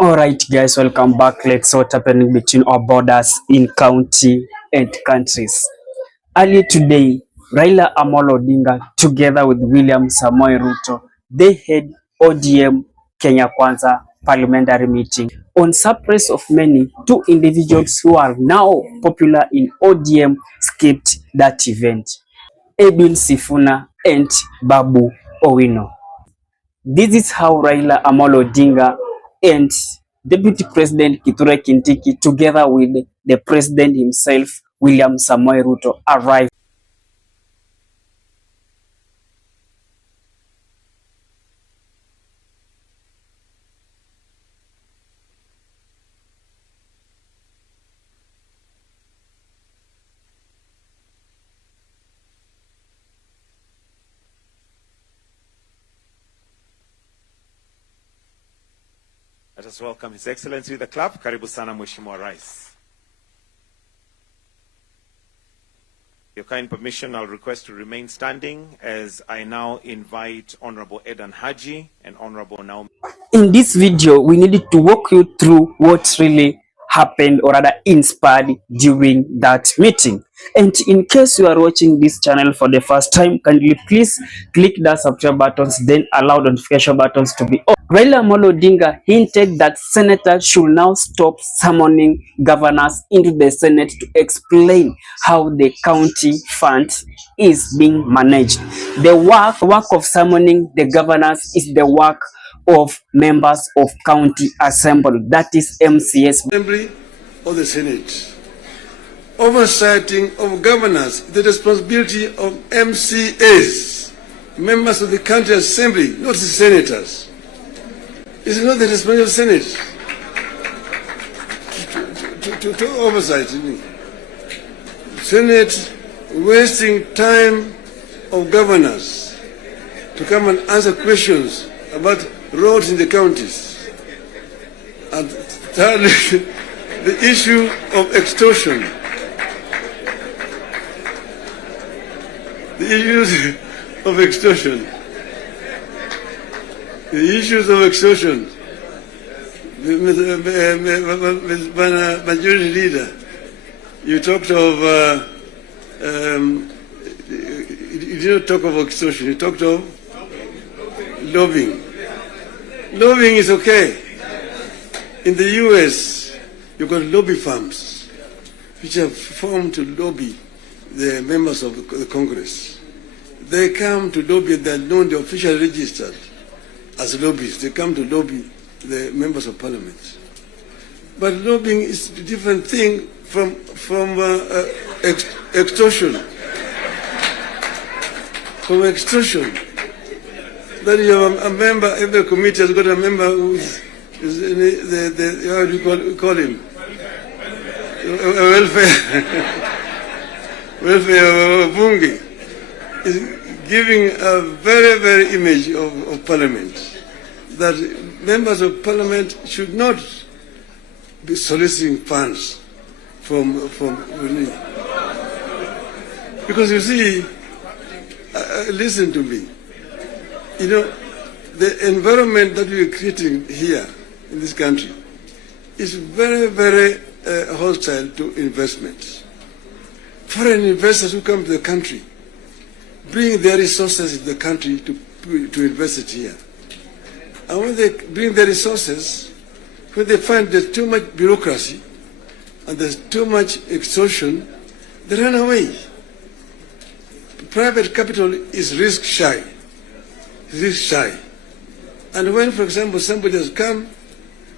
Alright guys, welcome back. Let's see what's happening between our borders in county and countries. Earlier today, Raila Odinga together with William Samoei Ruto, they had ODM Kenya Kwanza parliamentary meeting. On surprise of many, two individuals who are now popular in ODM skipped that event. Edwin Sifuna and Babu Owino. This is how Raila Odinga and Deputy President Kithure Kindiki, together with the President himself, William Samoei Ruto, arrived. Let us welcome His Excellency the club. Karibu sana Mheshimiwa Rais. Your kind permission, I'll request to remain standing as I now invite Honorable Edan Haji and Honorable Naomi. In this video, we needed to walk you through what really happened or rather inspired during that meeting. And in case you are watching this channel for the first time, kindly please click the subscribe buttons, then allow notification buttons to be on. Raila Odinga hinted that senators should now stop summoning governors into the Senate to explain how the county fund is being managed. The work of summoning the governors is the work of members of county assembly, that is MCS. Assembly or the Senate. Oversighting of governors is the responsibility of MCAs, members of the county assembly, not the senators. It's not the responsibility of the Senate to oversight. Senate wasting time of governors to come and answer questions about roads in the counties. And thirdly, the issue of extortion. The issues of extortion. The issues of extortion. Majority Leader, you talked of, you didn't talk of extortion, you talked of lobbying. Lobbying is okay. In the US, you've got lobby firms which have formed to lobby the members of the Congress. They come to lobby, they're known, they're officially registered as lobbyists. They come to lobby the members of parliament. But lobbying is a different thing from extortion. From extortion. That you have a member, every committee has got a member who is how do you call him? Welfare bunge is giving a very image of parliament, that members of parliament should not be soliciting funds from because you see, listen to me, you know, the environment that we are creating here in this country is very hostile to investment. Foreign investors who come to the country bring their resources in the country to invest it here. And when they bring their resources, when they find there's too much bureaucracy and there's too much extortion, they run away. Private capital is risk shy. And when, for example, somebody has come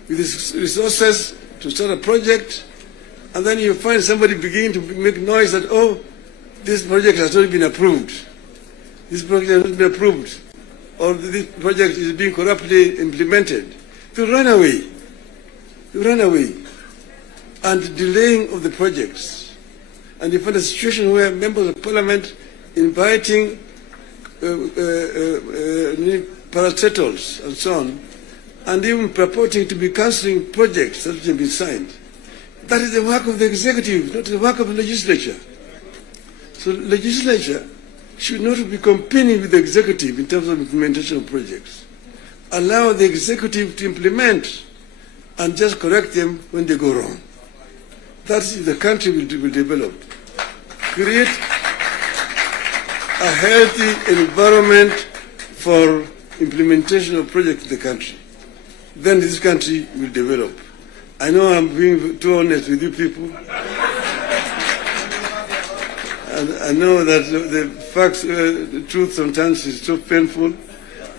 with his resources to start a project, and then you find somebody beginning to make noise that, oh, this project has not been approved. This project has not been approved. Or this project is being corruptly implemented. You run away. And delaying of the projects. And you find a situation where members of parliament inviting parastatals and so on, and even purporting to be cancelling projects that have been signed. That is the work of the executive, not the work of the legislature. So legislature should not be competing with the executive in terms of implementation of projects. Allow the executive to implement and just correct them when they go wrong. That's the country will develop. Create a healthy environment for implementation of projects in the country. Then this country will develop. I know I'm being too honest with you people. And I know that the facts, the truth sometimes is so painful,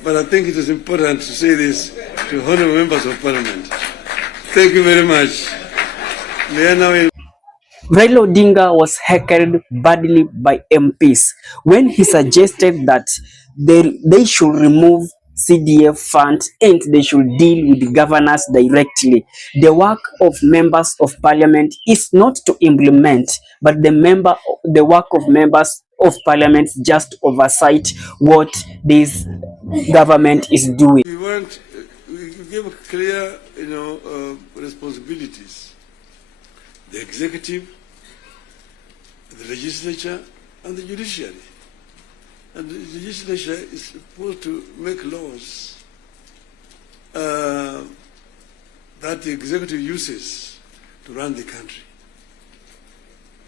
but I think it is important to say this to honorable members of Parliament. Thank you very much. May I now Raila Odinga was heckled badly by MPs when he suggested that they should remove CDF funds and they should deal with the governors directly. The work of members of parliament is not to implement, but the work of members of parliament just oversight what this government is doing. we give clear, responsibilities. The executive, the legislature, and the judiciary. And the legislature is supposed to make laws that the executive uses to run the country.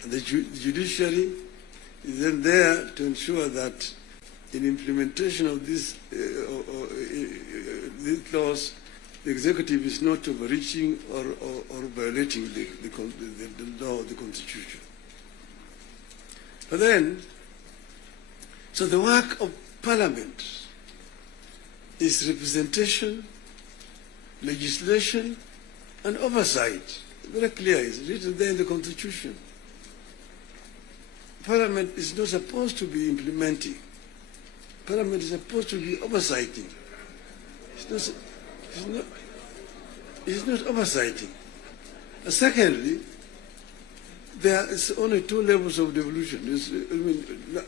And the judiciary is then there to ensure that in implementation of these laws, the executive is not overreaching or violating the law of the Constitution. But then, so the work of Parliament is representation, legislation, and oversight. Very clear, it's written there in the Constitution. Parliament is not supposed to be implementing. Parliament is supposed to be oversighting. It's not oversighting. And secondly, there is only two levels of devolution. There's,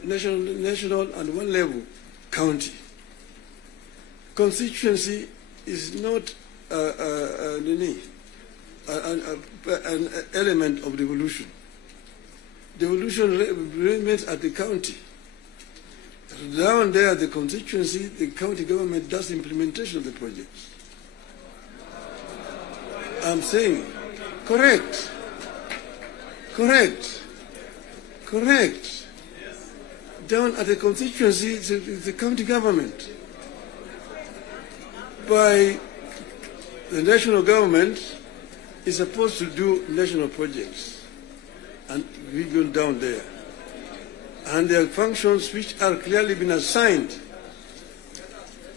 national and one level, county. Constituency is not an element of devolution. Devolution remains at the county. Down there, the constituency, the county government does implementation of the projects. I'm saying, correct. Down at the constituency, it's the county government. By the national government is supposed to do national projects, and we go down there. And there are functions which are clearly been assigned.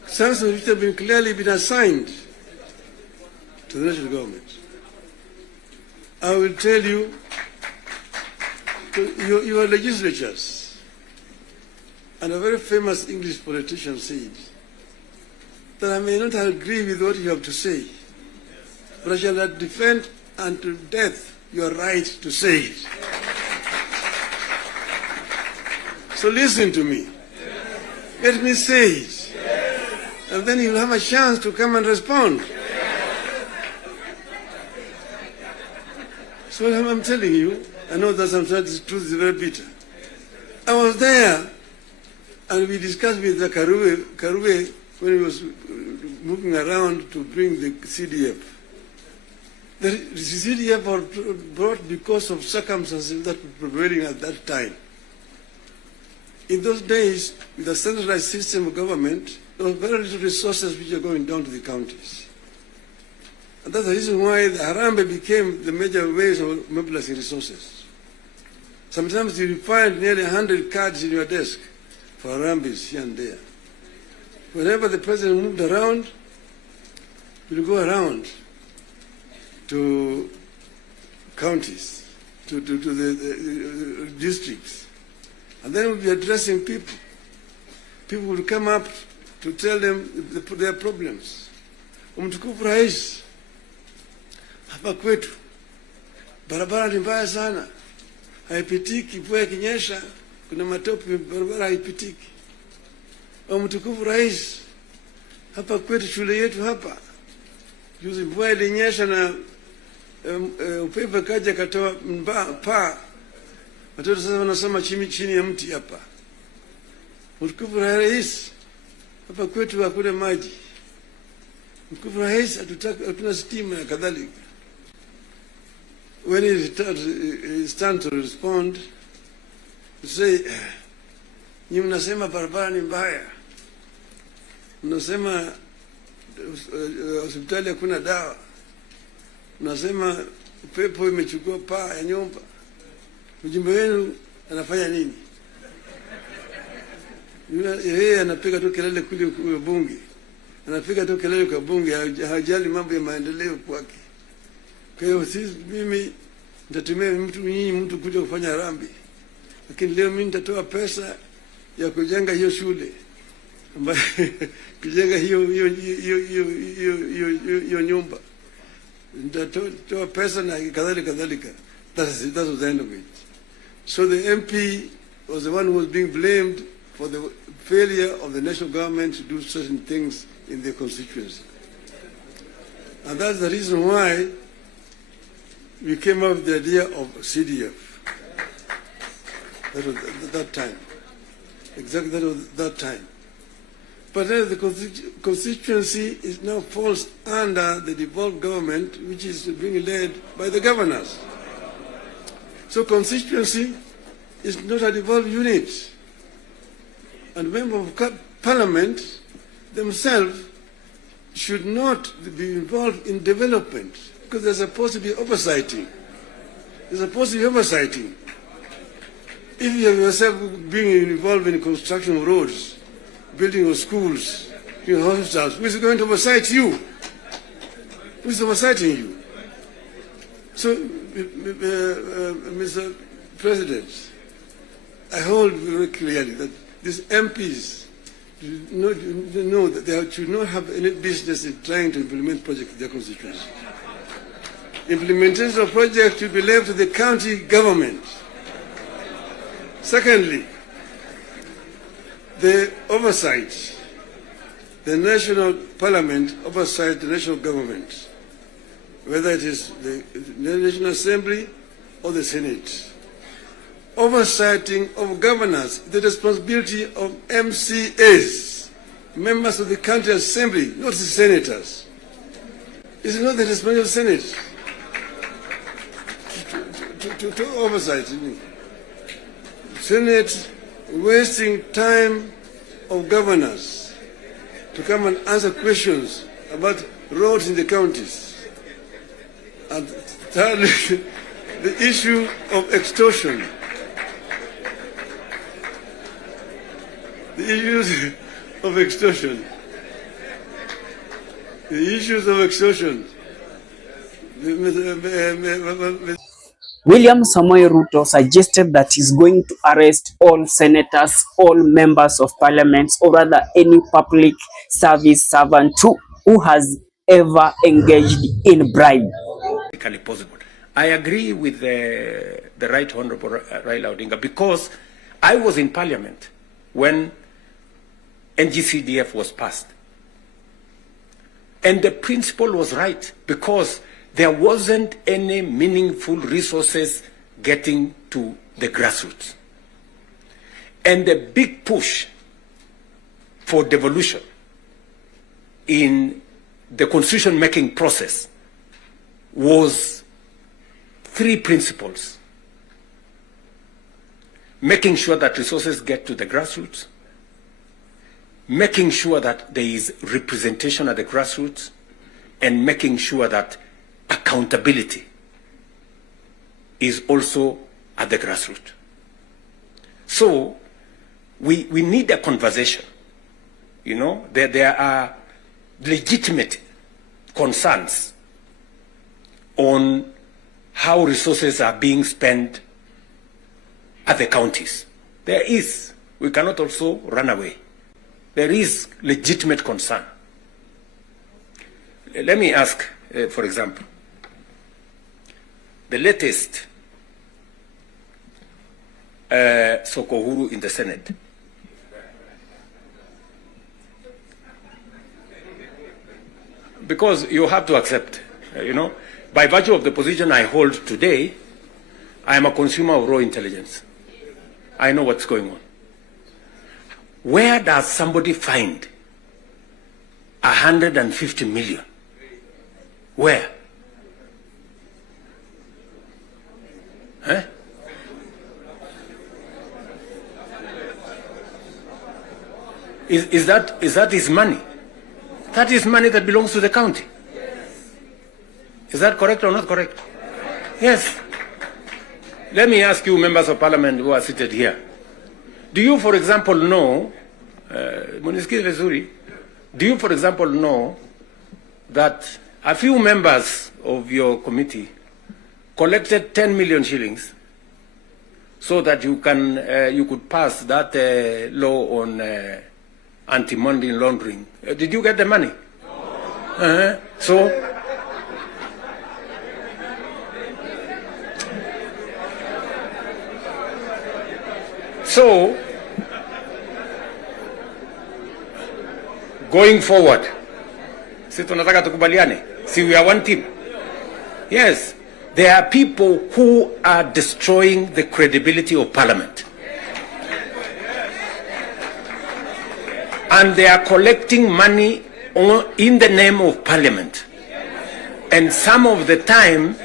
Functions which have been clearly been assigned to the national government. I will tell you, your legislatures, and a very famous English politician said that I may not agree with what you have to say, but I shall not defend unto death your right to say it. So listen to me. Let me say it. And then you'll have a chance to come and respond. So I'm telling you, I know that sometimes the truth is very bitter. I was there, and we discussed with the Karue when he was moving around to bring the CDF. The CDF was brought because of circumstances that were prevailing at that time. In those days, with a centralized system of government, there was very little resources which are going down to the counties. And that's the reason why the Harambee became the major ways of mobilizing resources. Sometimes you find nearly 100 cards in your desk for Harambees here and there. Whenever the president moved around, we'll go around to counties, to the districts. And then we'll be addressing people. People will come up to tell them their problems. Mtukufu Rais, hapa kwetu barabara ni mbaya sana, haipitiki, mvua ikinyesha kuna matope, barabara haipitiki. Mtukufu Rais, hapa kwetu shule yetu hapa, juzi mvua ilinyesha na upepo kaja katoa paa, watoto sasa wanasoma chini ya mti hapa. Mtukufu Rais, hapa kwetu hakuna maji. Mkufu wa rais hatuna stima na kadhalika. When he stands to respond, to say, nyi mnasema barabara ni mbaya, mnasema hospitali hakuna dawa, mnasema upepo imechukua paa ya nyumba, mjumbe wenu anafanya nini? Yeye anapiga tu kelele kule bunge, anapiga tu kelele kwa bunge, hajali mambo ya maendeleo kwake. Kwa hiyo mimi nitatumia mtu kuja kufanya harambee, lakini leo mimi nitatoa pesa ya kujenga hiyo shule ambayo kujenga hiyo nyumba, nitatoa pesa na kadhalika. That was the end of it. So the MP was the one who was being blamed for the failure of the national government to do certain things in their constituency. And that's the reason why we came up with the idea of CDF. That was that time. Exactly that time. But then the constituency is now falls under the devolved government, which is being led by the governors. So constituency is not a devolved unit. And members of parliament themselves should not be involved in development, because there's supposed to be oversighting. There's supposed to be oversighting. If you have yourself being involved in construction of roads, building of schools, hospitals, who is going to oversight you? Who is oversighting you? So, Mr. President, I hold very clearly that these MPs know that they should not have any business in trying to implement projects in their constituency. Implementation of projects should be left to the county government. Secondly, the oversight, the national parliament oversight the national government, whether it is the National Assembly or the Senate. Oversighting of governors, the responsibility of MCAs, members of the county assembly, not the senators. It's not the responsibility of the Senate to oversight. Senate wasting time of governors to come and answer questions about roads in the counties. And thirdly, the issue of extortion. The issues of extortion. The issues of extortion. William Samoei Ruto suggested that he's going to arrest all senators, all members of parliament, or rather any public service servant who has ever engaged in bribe. Possible. I agree with the Right Honorable Raila Odinga, because I was in Parliament when NGCDF was passed. And the principle was right, because there wasn't any meaningful resources getting to the grassroots. And the big push for devolution in the constitution-making process was three principles: making sure that resources get to the grassroots, making sure that there is representation at the grassroots, and making sure that accountability is also at the grassroots. So we need a conversation. You know, there are legitimate concerns on how resources are being spent at the counties. There is. We cannot also run away. There is legitimate concern. Let me ask, for example, the latest Sokohuru in the Senate. Because you have to accept, you know, by virtue of the position I hold today, I am a consumer of raw intelligence. I know what's going on. Where does somebody find 150 million. Where? Huh? Is that his money? That is money that belongs to the county. Is that correct or not correct? Yes. Let me ask you, members of parliament who are seated here. Do you, for example, know, do you, for example, know that a few members of your committee collected 10 million shillings so that you could pass that law on anti-money laundering? Did you get the money? No. So, going forward, si tunataka tukubaliane, si we are one team. Yes, there are people who are destroying the credibility of Parliament. And they are collecting money in the name of Parliament. And some of the time,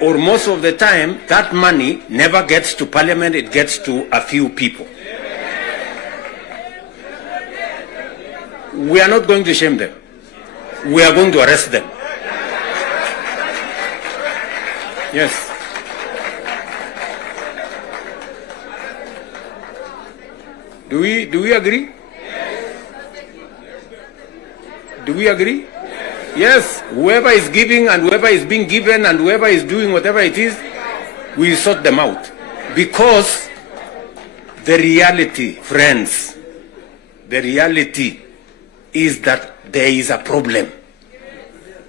or most of the time, that money never gets to Parliament, it gets to a few people. We are not going to shame them. We are going to arrest them. Yes. Do we agree? Do we agree? Yes. Whoever is giving and whoever is being given and whoever is doing whatever it is, we sort them out. Because the reality, friends, the reality is that there is a problem.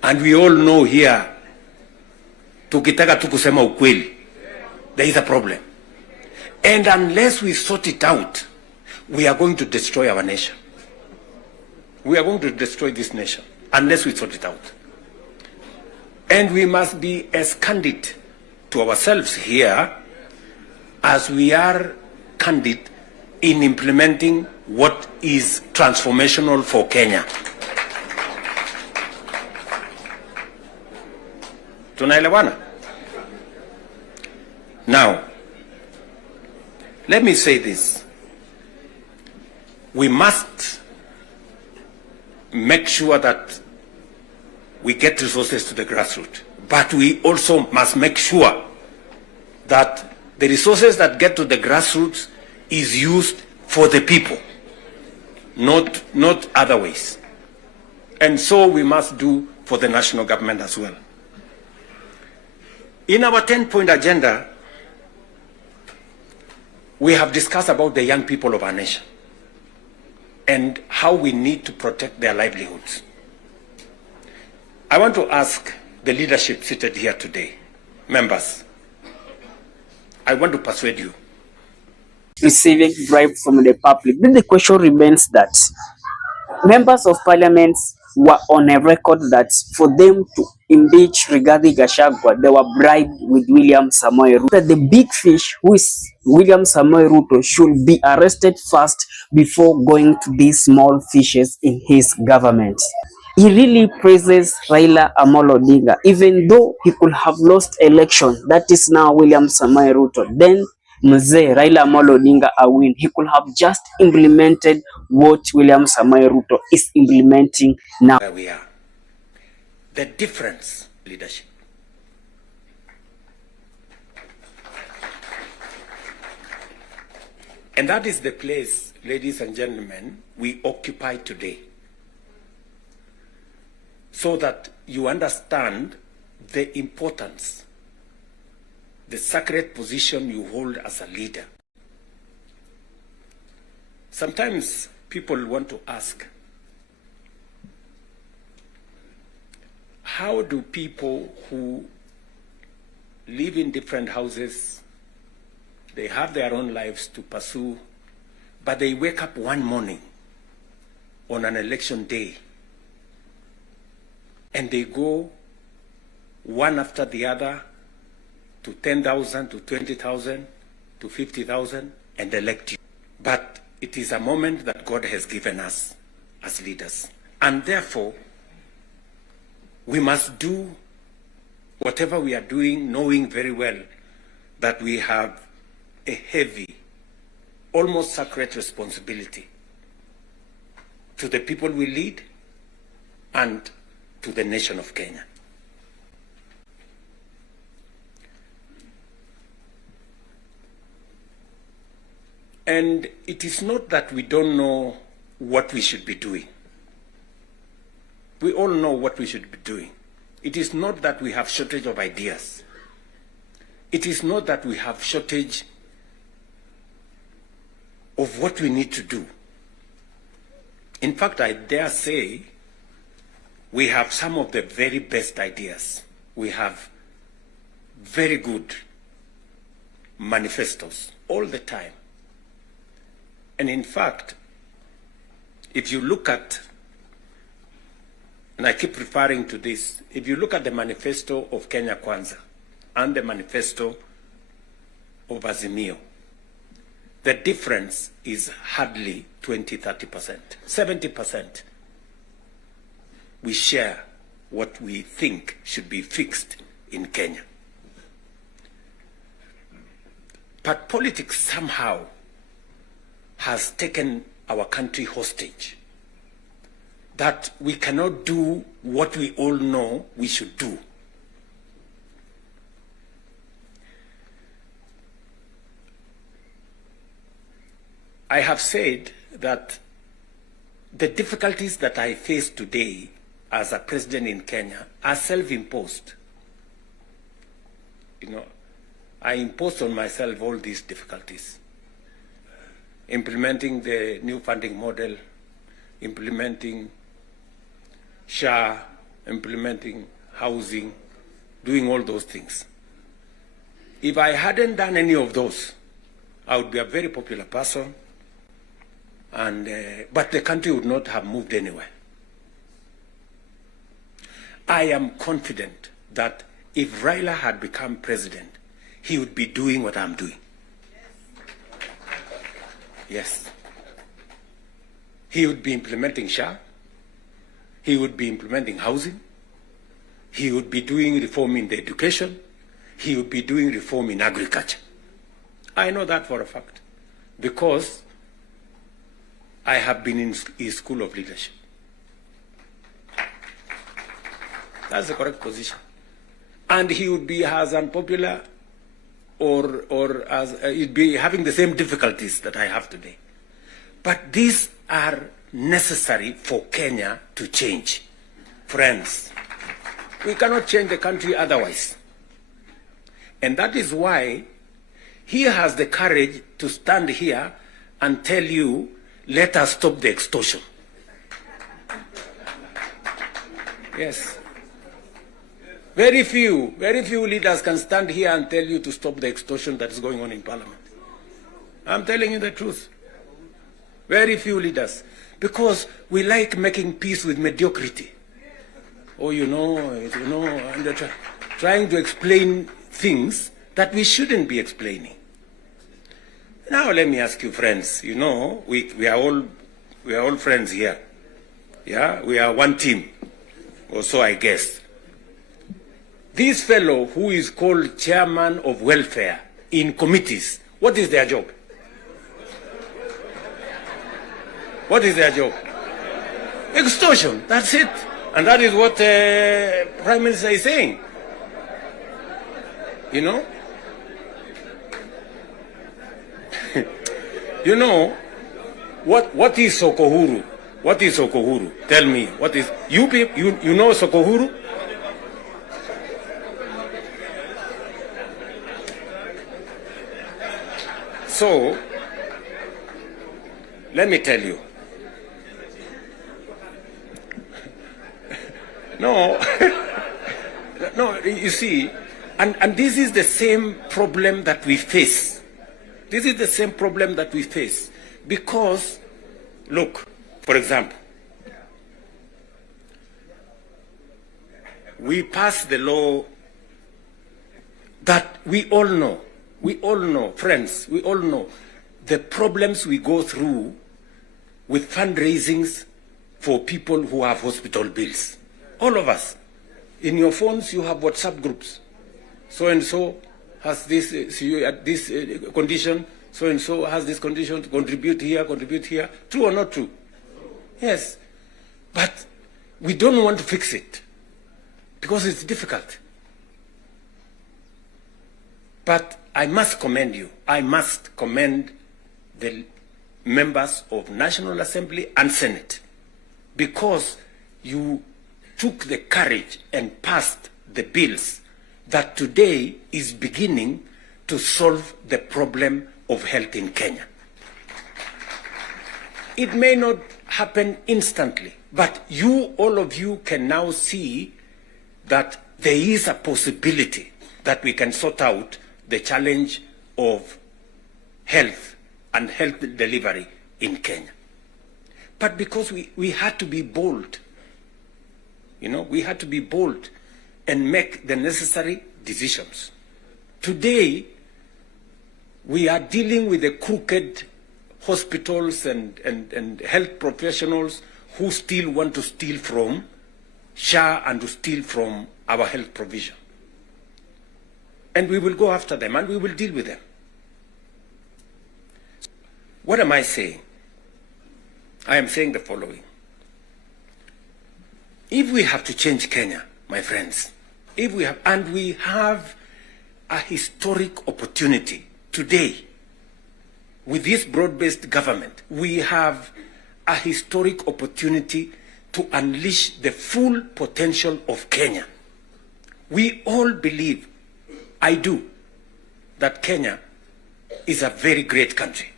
And we all know here, tukitaka tukusema ukweli, there is a problem. And unless we sort it out, we are going to destroy our nation. We are going to destroy this nation unless we sort it out. And we must be as candid to ourselves here as we are candid in implementing what is transformational for Kenya. Tunaelewana? Now, let me say this. We must make sure that we get resources to the grassroots. But we also must make sure that the resources that get to the grassroots is used for the people, not other ways. And so we must do for the national government as well. In our 10-point agenda, we have discussed about the young people of our nation and how we need to protect their livelihoods. I want to ask the leadership seated here today, members, I want to persuade you. Receiving bribe from the public. Then the question remains that members of parliament were on a record that for them to impeach Rigathi Gachagua, they were bribed with William Samoei Ruto. That the big fish, who is William Samoei Ruto, should be arrested first before going to these small fishes in his government. He really praises Raila Odinga, even though he could have lost election. That is now William Samoei Ruto. Then Mzee Raila Odinga a win. He could have just implemented what William Samoei Ruto is implementing now. Where we are. The difference, leadership. And that is the place, ladies and gentlemen, we occupy today. So that you understand the importance, the sacred position you hold as a leader. Sometimes people want to ask, how do people who live in different houses, they have their own lives to pursue, but they wake up one morning on an election day and they go one after the other to 10,000, to 20,000, to 50,000 and elect you. But it is a moment that God has given us as leaders. And therefore, we must do whatever we are doing, knowing very well that we have a heavy, almost sacred responsibility to the people we lead and to the nation of Kenya. And it is not that we don't know what we should be doing. We all know what we should be doing. It is not that we have shortage of ideas. It is not that we have shortage of what we need to do. In fact, I dare say we have some of the very best ideas. We have very good manifestos all the time. And in fact, if you look at, and I keep referring to this, if you look at the manifesto of Kenya Kwanza and the manifesto of Azimio, the difference is hardly 20-30%, 70%. We share what we think should be fixed in Kenya. But politics somehow has taken our country hostage, that we cannot do what we all know we should do. I have said that the difficulties that I face today as a president in Kenya are self-imposed. You know, I imposed on myself all these difficulties. Implementing the new funding model, implementing SHA, implementing housing, doing all those things. If I hadn't done any of those, I would be a very popular person, and but the country would not have moved anywhere. I am confident that if Raila had become president, he would be doing what I'm doing. Yes. He would be implementing SHA. He would be implementing housing. He would be doing reform in the education. He would be doing reform in agriculture. I know that for a fact because I have been in his school of leadership. That's the correct position. And he would be as unpopular or as he'd be having the same difficulties that I have today. But these are necessary for Kenya to change. Friends, we cannot change the country otherwise. And that is why he has the courage to stand here and tell you, let us stop the extortion. Yes. Very few leaders can stand here and tell you to stop the extortion that is going on in Parliament. I'm telling you the truth. Very few leaders. Because we like making peace with mediocrity. Oh, you know, and they're trying to explain things that we shouldn't be explaining. Now let me ask you, friends, you know, we are all friends here. Yeah, we are one team, or so I guess. This fellow who is called chairman of welfare in committees, what is their job? What is their job? Extortion, that's it. And that is what Prime Minister is saying. You know? You know, what is Sokohuru? What is Sokohuru? Tell me, what is, you know Sokohuru? So, let me tell you. No, no, you see, and this is the same problem that we face. This is the same problem that we face. Because, look, for example, we passed the law that we all know, friends, we all know the problems we go through with fundraisings for people who have hospital bills. All of us. In your phones, you have WhatsApp groups. So-and-so has this, this condition, so-and-so has this condition, contribute here. True or not true? Yes. But we don't want to fix it because it's difficult. But I must commend you. I must commend the members of National Assembly and Senate because you took the courage and passed the bills that today is beginning to solve the problem of health in Kenya. It may not happen instantly, but all of you can now see that there is a possibility that we can sort out the challenge of health and health delivery in Kenya. But because we had to be bold, we had to be bold and make the necessary decisions. Today, we are dealing with the crooked hospitals and health professionals who still want to steal from SHA and to steal from our health provision. And we will go after them and we will deal with them. What am I saying? I am saying the following. If we have to change Kenya, my friends, we have a historic opportunity today with this broad-based government, we have a historic opportunity to unleash the full potential of Kenya. We all believe, I do, that Kenya is a very great country,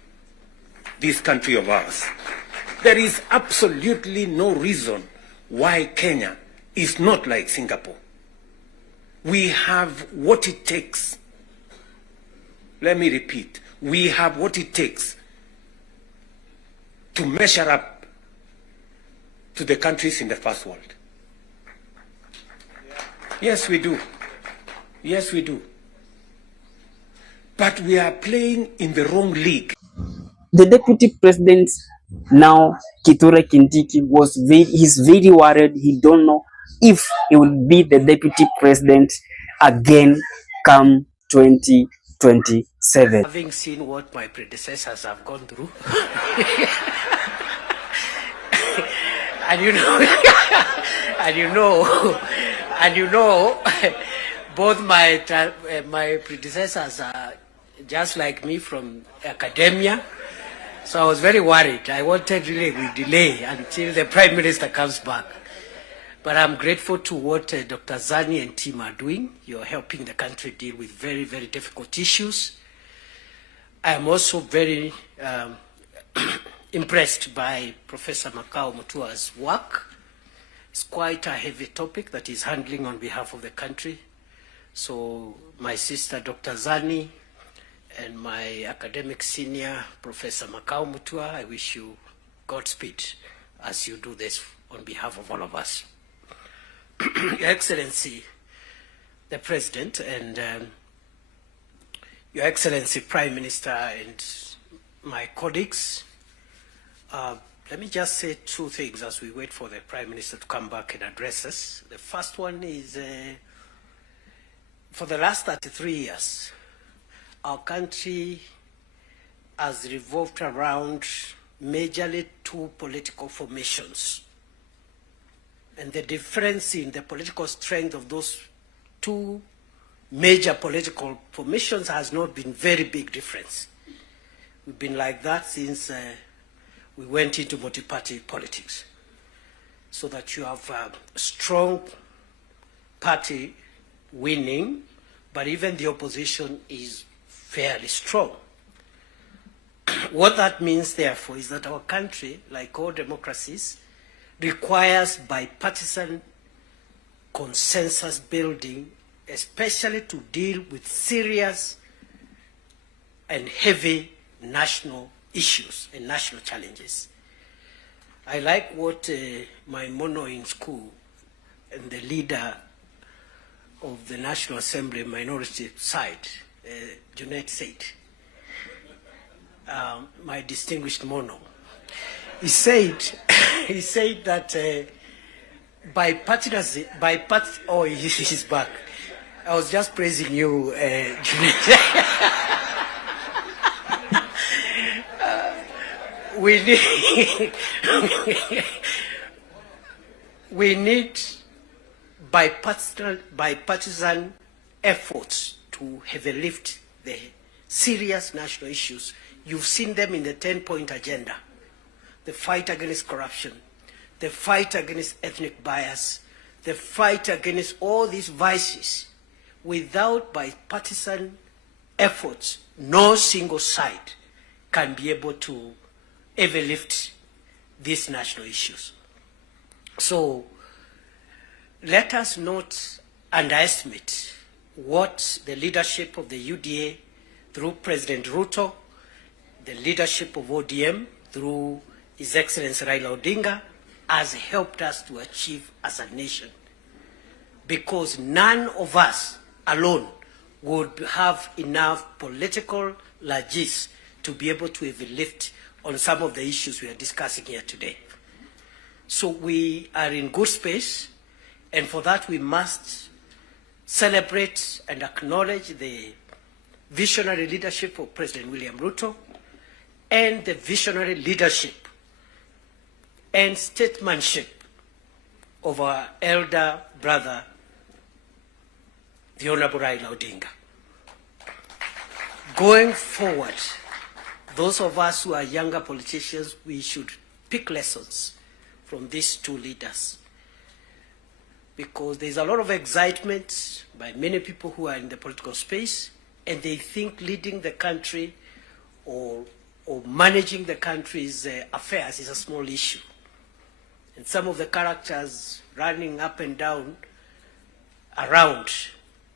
this country of ours. There is absolutely no reason why Kenya is not like Singapore. We have what it takes. Let me repeat. We have what it takes to measure up to the countries in the first world. Yes, we do. Yes, we do. But we are playing in the wrong league. The deputy president now, Kithure Kindiki, he's very worried. He don't know if he will be the deputy president again come 2027. Having seen what my predecessors have gone through, and you know, both my predecessors are just like me from academia. So I was very worried. I wanted really we delay until the Prime Minister comes back. But I'm grateful to what Dr. Zani and team are doing. You're helping the country deal with very, very difficult issues. I'm also very impressed by Professor Makau Mutua's work. It's quite a heavy topic that he's handling on behalf of the country. So my sister, Dr. Zani, and my academic senior, Professor Makau Mutua, I wish you Godspeed as you do this on behalf of all of us. Your Excellency, the President, and Your Excellency, Prime Minister, and my colleagues, let me just say two things as we wait for the Prime Minister to come back and address us. The first one is, for the last 33 years, our country has revolved around majorly two political formations. And the difference in the political strength of those two major political formations has not been very big difference. We've been like that since we went into multi-party politics. So that you have a strong party winning, but even the opposition is fairly strong. What that means, therefore, is that our country, like all democracies, requires bipartisan consensus building, especially to deal with serious and heavy national issues and national challenges. I like what my mono in school and the leader of the National Assembly minority side, Junet said, my distinguished mono. He said, he said that oh, he's back. I was just praising you, we need, we need bipartisan efforts to heavy lift the serious national issues. You've seen them in the 10-point agenda: the fight against corruption, the fight against ethnic bias, the fight against all these vices. Without bipartisan efforts, no single side can be able to ever lift these national issues. So let us not underestimate what the leadership of the UDA through President Ruto, the leadership of ODM through His Excellency Raila Odinga has helped us to achieve as a nation. Because none of us alone would have enough political largesse to be able to even lift on some of the issues we are discussing here today. So we are in good space, and for that we must celebrate and acknowledge the visionary leadership of President William Ruto and the visionary leadership and statesmanship of our elder brother, the Honorable Raila Odinga. Going forward, those of us who are younger politicians, we should pick lessons from these two leaders, because there's a lot of excitement by many people who are in the political space, and they think leading the country or managing the country's affairs is a small issue. And some of the characters running up and down around,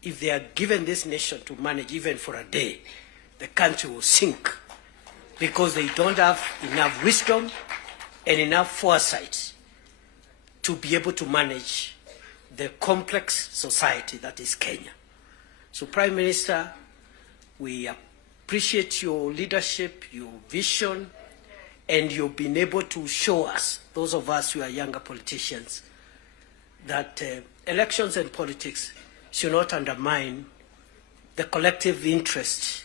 if they are given this nation to manage even for a day, the country will sink, because they don't have enough wisdom and enough foresight to be able to manage the complex society that is Kenya. So, Prime Minister, we appreciate your leadership, your vision, and you've been able to show us, those of us who are younger politicians, that elections and politics should not undermine the collective interest,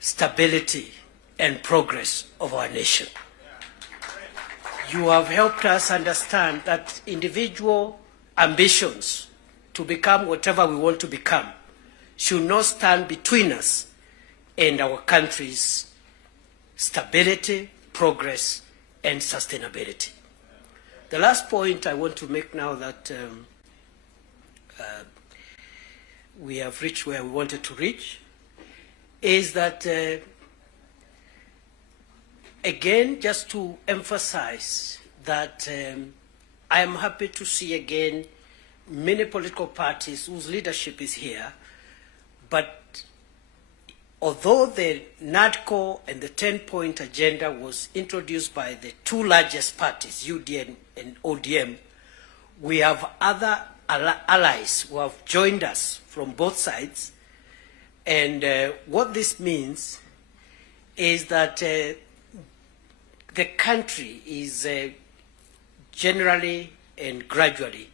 stability, and progress of our nation. You have helped us understand that individual ambitions to become whatever we want to become should not stand between us and our country's stability, progress, and sustainability. The last point I want to make now that we have reached where we wanted to reach is that, again, just to emphasize that I am happy to see again many political parties whose leadership is here, but although the NADCO and the 10-point agenda was introduced by the two largest parties, UDA and ODM, we have other allies who have joined us from both sides. And what this means is that the country is generally and gradually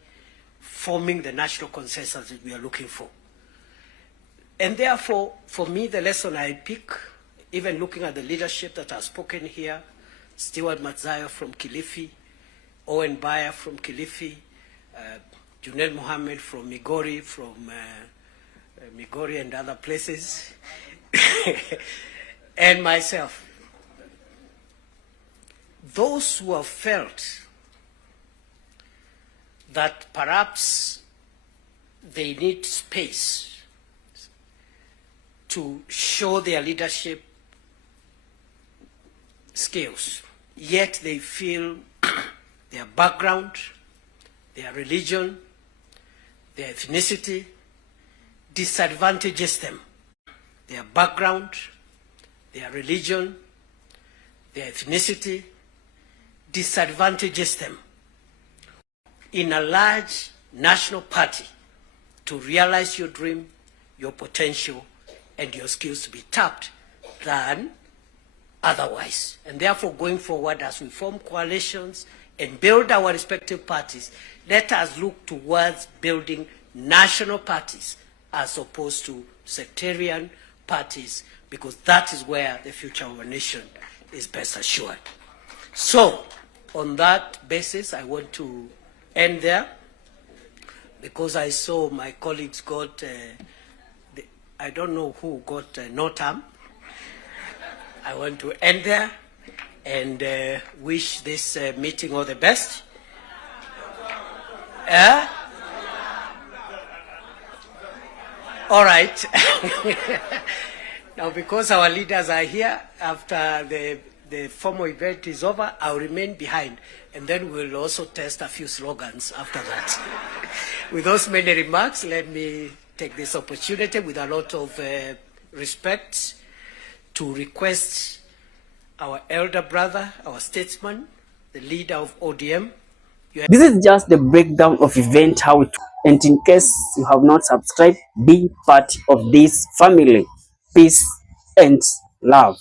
forming the national consensus that we are looking for. And therefore, for me, the lesson I pick, even looking at the leadership that has spoken here, Stewart Matzayo from Kilifi, Owen Baya from Kilifi, Junel Mohammed from Migori, Migori and other places, and myself. Those who have felt that perhaps they need space to show their leadership skills, yet they feel their background, their religion, their ethnicity disadvantages them. Their background, their religion, their ethnicity disadvantages them in a large national party to realize your dream, your potential, and your skills to be tapped than otherwise. And therefore, going forward, as we form coalitions and build our respective parties, let us look towards building national parties as opposed to sectarian parties, because that is where the future of a nation is best assured. So, on that basis, I want to end there, because I saw my colleagues got, I don't know who got no term. I want to end there and wish this meeting all the best. All right. Now, because our leaders are here, after the formal event is over, I'll remain behind, and then we'll also test a few slogans after that. With those many remarks, let me take this opportunity with a lot of respect to request our elder brother, our statesman, the leader of ODM. This is just the breakdown of event, how it, and in case you have not subscribed, be part of this family. Peace and love.